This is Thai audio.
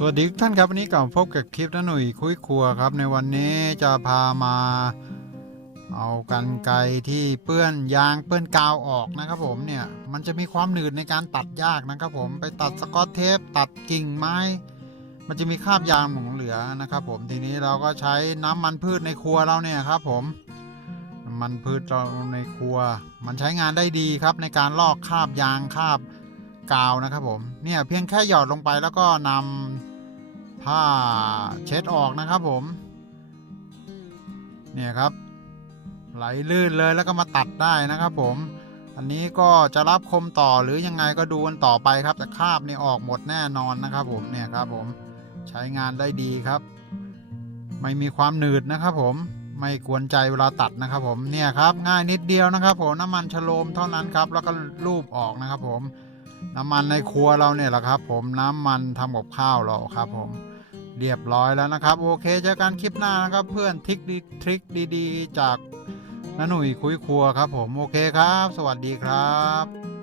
สวัสดีทุกท่านครับวันนี้กลับพบกับคลิปน้าหนุ่ยคุยครัวครับ ในวันนี้จะพามา เอากันไกที่เปื้อนยางเปื้อนกาวออกนะครับผมเนี่ยมันจะมีความหนืดในการตัดยากนะครับผมไปตัดสกอตเทปตัดกิ่งไม้ มันจะมีคราบยางหลงเหลือนะครับผมทีนี้เราก็ใช้น้ำมันพืชในครัวเราเนี่ยครับผมน้ำมันพืชเราในครัว มันใช้งานได้ดีครับในการลอกคราบยางคราบกาวนะครับผมเนี่ยเพียงแค่หยอดลงไปแล้วก็นำ ผ้าเช็ดออกนะครับผม เนี่ยครับ ไหลลื่นเลยแล้วก็มาตัดได้นะครับผม อันนี้ก็จะรับคมต่อหรือยังไงก็ดูกันต่อไปครับแต่คาบนี่ออกหมดแน่นอนนะครับผมเนี่ยครับผมใช้งานได้ดีครับ ไม่มีความหนืดนะครับผมไม่กวนใจเวลาตัดนะครับผมเนี่ยครับง่ายนิดเดียวนะครับผมน้ำมันชโลมเท่านั้นครับ แล้วก็ลูบออกนะครับผมน้ำมันในครัวเราเนี่ยแหละครับ ผมน้ำมันทำกับข้าวเราครับผม เรียบร้อยแล้วนะครับ โอเคเจอกันคลิปหน้านะครับ เพื่อนทริคดีทริคดี ๆ จากนหนุ่ยคุยครัวครับผมโอเคครับ สวัสดีครับ